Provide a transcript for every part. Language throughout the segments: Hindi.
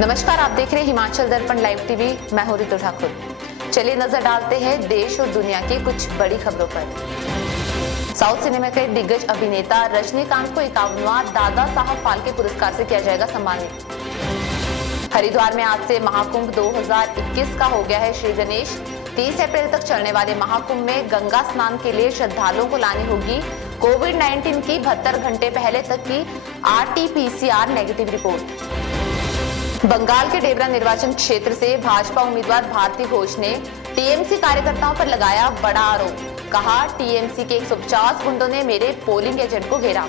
नमस्कार, आप देख रहे हैं हिमाचल दर्पण लाइव टीवी। मैं हूं रितु ठाकुर। चलिए नजर डालते हैं देश और दुनिया की कुछ बड़ी खबरों पर। साउथ सिनेमा के दिग्गज अभिनेता रजनीकांत को 51वां दादा साहब फाल्के पुरस्कार से किया जाएगा सम्मानित। हरिद्वार में आज से महाकुंभ 2021 का हो गया है श्री गणेश। 30 अप्रैल तक चलने वाले महाकुंभ में गंगा स्नान के लिए श्रद्धालुओं को लानी होगी कोविड-19 की 72 घंटे पहले तक की RT-PCR नेगेटिव रिपोर्ट। बंगाल के डेबरा निर्वाचन क्षेत्र से भाजपा उम्मीदवार भारती घोष ने टीएमसी कार्यकर्ताओं पर लगाया बड़ा आरोप। कहा, टीएमसी के 150 गुंडों ने मेरे पोलिंग एजेंट को घेरा।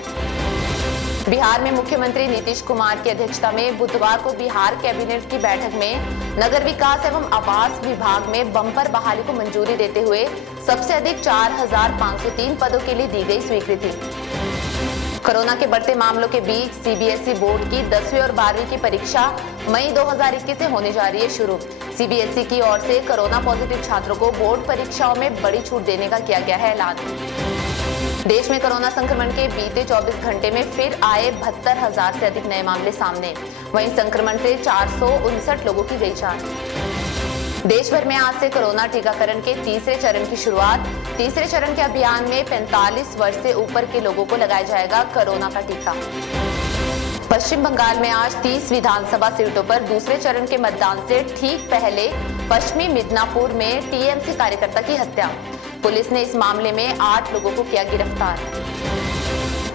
बिहार में मुख्यमंत्री नीतीश कुमार की अध्यक्षता में बुधवार को बिहार कैबिनेट की बैठक में नगर विकास एवं आवास विभाग में बम्पर बहाली को मंजूरी देते हुए सबसे अधिक 4,503 पदों के लिए दी गई स्वीकृति। कोरोना के बढ़ते मामलों के बीच सीबीएसई बोर्ड की 10वीं और 12वीं की परीक्षा मई 2021 से होने जा रही है शुरू। सीबीएसई की ओर से कोरोना पॉजिटिव छात्रों को बोर्ड परीक्षाओं में बड़ी छूट देने का किया गया है ऐलान। देश में कोरोना संक्रमण के बीते 24 घंटे में फिर आए 72,000 से अधिक नए मामले सामने। वहीं संक्रमण से 459 लोगों की गई जान। देश भर में आज से कोरोना टीकाकरण के तीसरे चरण की शुरुआत। तीसरे चरण के अभियान में 45 वर्ष से ऊपर के लोगों को लगाया जाएगा कोरोना का टीका। पश्चिम बंगाल में आज 30 विधानसभा सीटों पर दूसरे चरण के मतदान से ठीक पहले पश्चिमी मिदनापुर में टीएमसी कार्यकर्ता की हत्या। पुलिस ने इस मामले में 8 लोगों को किया गिरफ्तार।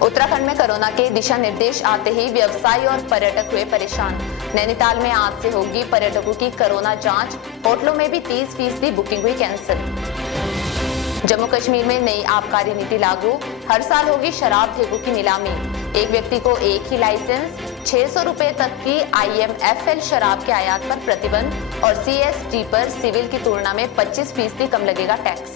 उत्तराखंड में कोरोना के दिशा निर्देश आते ही व्यवसायी और पर्यटक हुए परेशान। नैनीताल में आज से होगी पर्यटकों की कोरोना जांच। होटलों में भी 30% बुकिंग हुई कैंसिल। जम्मू कश्मीर में नई आबकारी नीति लागू। हर साल होगी शराब ठेकों की नीलामी। एक व्यक्ति को एक ही लाइसेंस, 600 रुपए तक की IMFL शराब के आयात पर प्रतिबंध और CST पर सिविल की तुलना में 25% कम लगेगा टैक्स।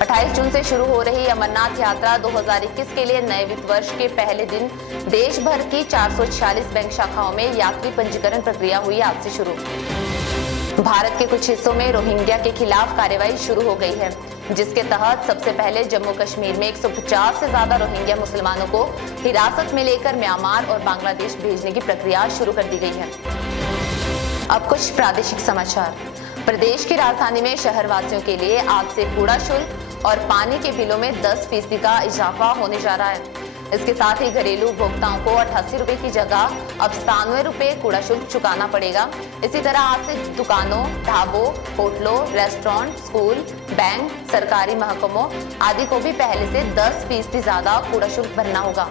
28 जून से शुरू हो रही अमरनाथ यात्रा 2021 के लिए नए वित्त वर्ष के पहले दिन देश भर की 446 बैंक शाखाओं में यात्री पंजीकरण प्रक्रिया हुई आज से शुरू। भारत के कुछ हिस्सों में रोहिंग्या के खिलाफ कार्रवाई शुरू हो गई है, जिसके तहत सबसे पहले जम्मू कश्मीर में 150 से ज्यादा रोहिंग्या मुसलमानों को हिरासत में लेकर म्यांमार और बांग्लादेश भेजने की प्रक्रिया शुरू कर दी गई है। अब कुछ प्रादेशिक समाचार। प्रदेश की राजधानी में शहरवासियों के लिए आज से कूड़ा शुल्क और पानी के बिलों में 10% का इजाफा होने जा रहा है। इसके साथ ही घरेलू उपभोक्ताओं को 88 रुपए की जगह अब 97 रुपए कूड़ा शुल्क चुकाना पड़ेगा। इसी तरह आज से दुकानों, ढाबों, होटलों, रेस्टोरेंट, स्कूल, बैंक, सरकारी महकमों आदि को भी पहले से 10% ज्यादा कूड़ा शुल्क भरना होगा।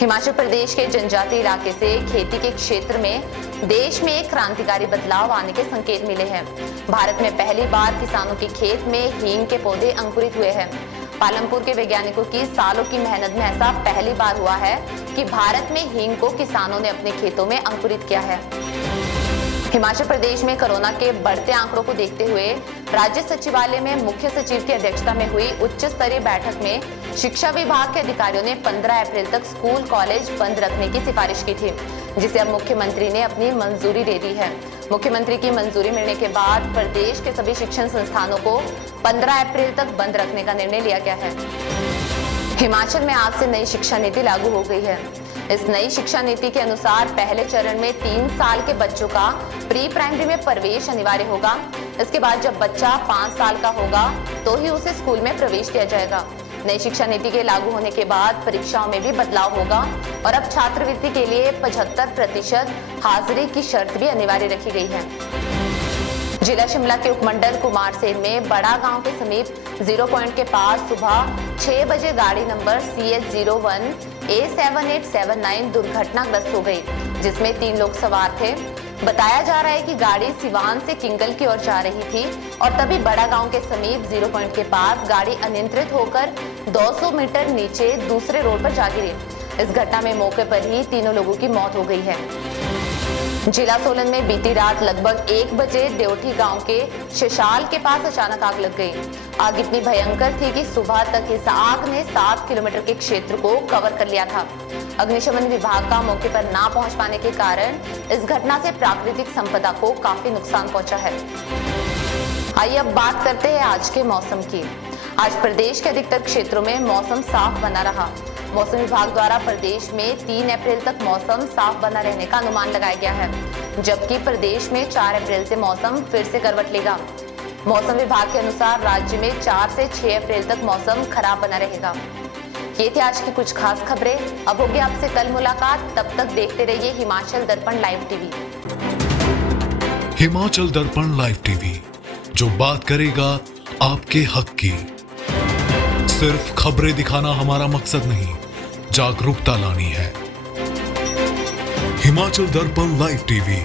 हिमाचल प्रदेश के जनजातीय इलाके से खेती के क्षेत्र में देश में एक क्रांतिकारी बदलाव आने के संकेत मिले हैं। भारत में पहली बार किसानों के खेत में हींग के पौधे अंकुरित हुए हैं। पालमपुर के वैज्ञानिकों की सालों की मेहनत में ऐसा पहली बार हुआ है कि भारत में हींग को किसानों ने अपने खेतों में अंकुरित किया है। हिमाचल प्रदेश में कोरोना के बढ़ते आंकड़ों को देखते हुए राज्य सचिवालय में मुख्य सचिव की अध्यक्षता में हुई उच्च स्तरीय बैठक में शिक्षा विभाग के अधिकारियों ने 15 अप्रैल तक स्कूल कॉलेज बंद रखने की सिफारिश की थी, जिसे अब मुख्यमंत्री ने अपनी मंजूरी दे दी है। मुख्यमंत्री की मंजूरी मिलने के बाद प्रदेश के सभी शिक्षण संस्थानों को 15 अप्रैल तक बंद रखने का निर्णय लिया गया है। हिमाचल में आज से नई शिक्षा नीति लागू हो गई है। इस नई शिक्षा नीति के अनुसार पहले चरण में 3 साल के बच्चों का प्री प्राइमरी में प्रवेश अनिवार्य होगा। इसके बाद जब बच्चा 5 साल का होगा तो ही उसे स्कूल में प्रवेश दिया जाएगा। नई शिक्षा नीति के लागू होने के बाद परीक्षाओं में भी बदलाव होगा और अब छात्रवृत्ति के लिए 75% हाजिरी की शर्त भी अनिवार्य रखी गई है। जिला शिमला के उपमंडल कुमारसेन में बड़ा गांव के समीप 0 पॉइंट के पास सुबह 6 बजे गाड़ी नंबर CH01 A7879 दुर्घटनाग्रस्त हो गई, जिसमें 3 लोग सवार थे। बताया जा रहा है कि गाड़ी सिवान से किंगल की ओर जा रही थी और तभी बड़ा गांव के समीप 0 पॉइंट के पास गाड़ी अनियंत्रित होकर 200 मीटर नीचे दूसरे रोड पर जा गिरी। इस घटना में मौके पर ही 3 लोगों की मौत हो गई है। जिला सोलन में बीती रात लगभग 1 बजे देवठी गांव के शशाल के पास अचानक आग लग गई। आग इतनी भयंकर थी कि सुबह तक इस आग ने 7 किलोमीटर के क्षेत्र को कवर कर लिया था। अग्निशमन विभाग का मौके पर ना पहुंच पाने के कारण इस घटना से प्राकृतिक संपदा को काफी नुकसान पहुंचा है। आइए अब बात करते हैं आज के मौसम की। आज प्रदेश के अधिकतर क्षेत्रों में मौसम साफ बना रहा। मौसम विभाग द्वारा प्रदेश में 3 अप्रैल तक मौसम साफ बना रहने का अनुमान लगाया गया है, जबकि प्रदेश में 4 अप्रैल से मौसम फिर से करवट लेगा। मौसम विभाग के अनुसार राज्य में 4 से 6 अप्रैल तक मौसम खराब बना रहेगा। ये थी आज की कुछ खास खबरें। अब होगी आपसे कल मुलाकात, तब तक देखते रहिए हिमाचल दर्पण लाइव टीवी। हिमाचल दर्पण लाइव टीवी, जो बात करेगा आपके हक की। सिर्फ खबरें दिखाना हमारा मकसद नहीं, जागरूकता लानी है। हिमाचल दर्पण लाइव टीवी